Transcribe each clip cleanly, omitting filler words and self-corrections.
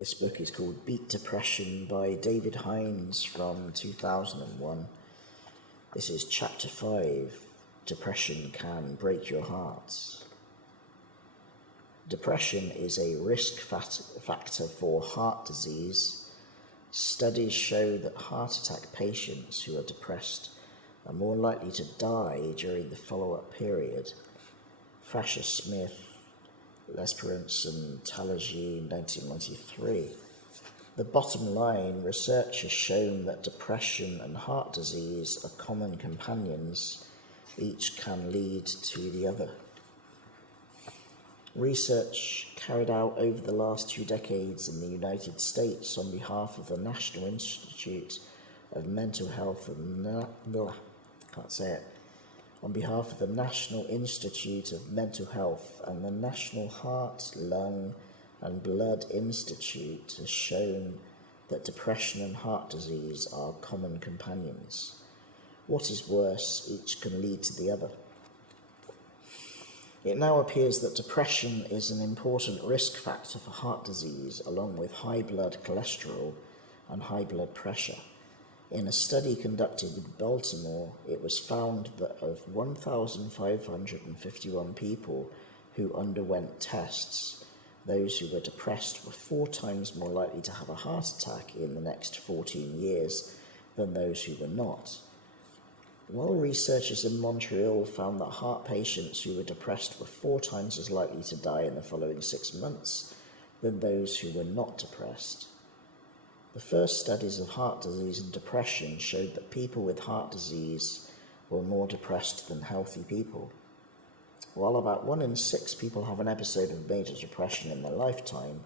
This book is called Beat Depression by David Hinds from 2001. This is chapter 5, Depression Can Break Your Heart. Depression is a risk factor for heart disease. Studies show that heart attack patients who are depressed are more likely to die during the follow-up period. Frasher Smith, Lesperance and Talergy, 1993. The bottom line, research has shown that depression and heart disease are common companions. Each can lead to the other. Research carried out over the last 2 decades in the United States on behalf of the National Institute of Mental Health and on behalf of the National Institute of Mental Health and the National Heart, Lung and Blood Institute has shown that depression and heart disease are common companions. What is worse, each can lead to the other. It now appears that depression is an important risk factor for heart disease, along with high blood cholesterol and high blood pressure. In a study conducted in Baltimore, it was found that of 1,551 people who underwent tests, those who were depressed were 4 times more likely to have a heart attack in the next 14 years than those who were not. While researchers in Montreal found that heart patients who were depressed were 4 times as likely to die in the following 6 months than those who were not depressed. The first studies of heart disease and depression showed that people with heart disease were more depressed than healthy people. While about 1 in 6 people have an episode of major depression in their lifetime,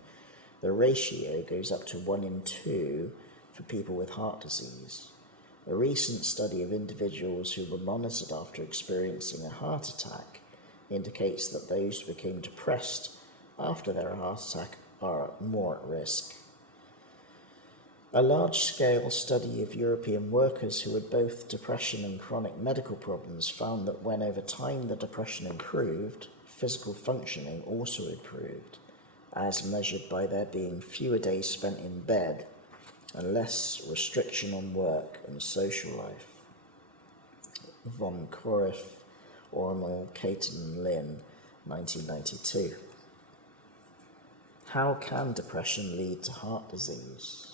the ratio goes up to 1 in 2 for people with heart disease. A recent study of individuals who were monitored after experiencing a heart attack indicates that those who became depressed after their heart attack are more at risk. A large-scale study of European workers who had both depression and chronic medical problems found that when over time the depression improved, physical functioning also improved, as measured by there being fewer days spent in bed and less restriction on work and social life. Von Korff, Ormel, Caton, Lynn, 1992. How can depression lead to heart disease?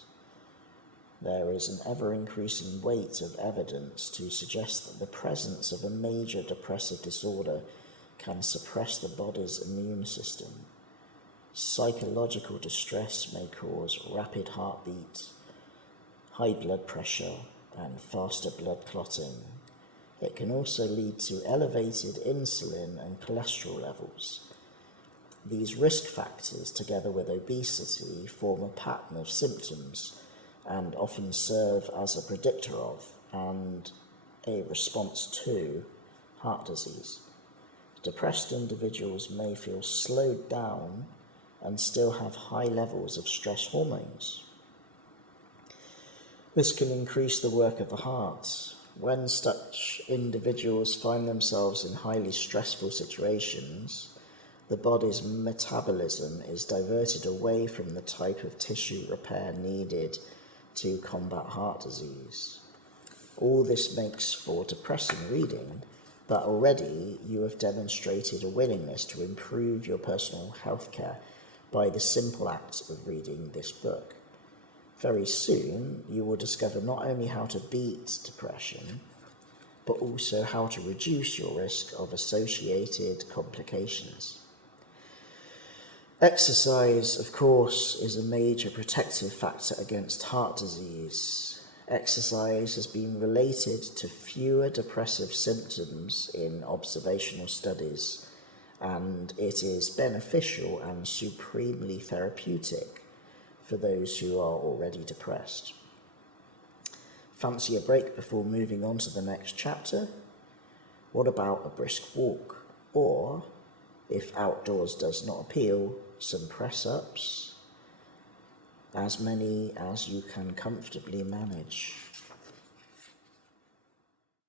There is an ever-increasing weight of evidence to suggest that the presence of a major depressive disorder can suppress the body's immune system. Psychological distress may cause rapid heartbeat, high blood pressure, and faster blood clotting. It can also lead to elevated insulin and cholesterol levels. These risk factors, together with obesity, form a pattern of symptoms and often serve as a predictor of and a response to heart disease. Depressed individuals may feel slowed down and still have high levels of stress hormones. This can increase the work of the heart. When such individuals find themselves in highly stressful situations, the body's metabolism is diverted away from the type of tissue repair needed to combat heart disease. All this makes for depressing reading, but already you have demonstrated a willingness to improve your personal health care by the simple act of reading this book. Very soon, you will discover not only how to beat depression, but also how to reduce your risk of associated complications. Exercise, of course, is a major protective factor against heart disease. Exercise has been related to fewer depressive symptoms in observational studies, and it is beneficial and supremely therapeutic for those who are already depressed. Fancy a break before moving on to the next chapter? What about a brisk walk? Or, if outdoors does not appeal, some press-ups, as many as you can comfortably manage.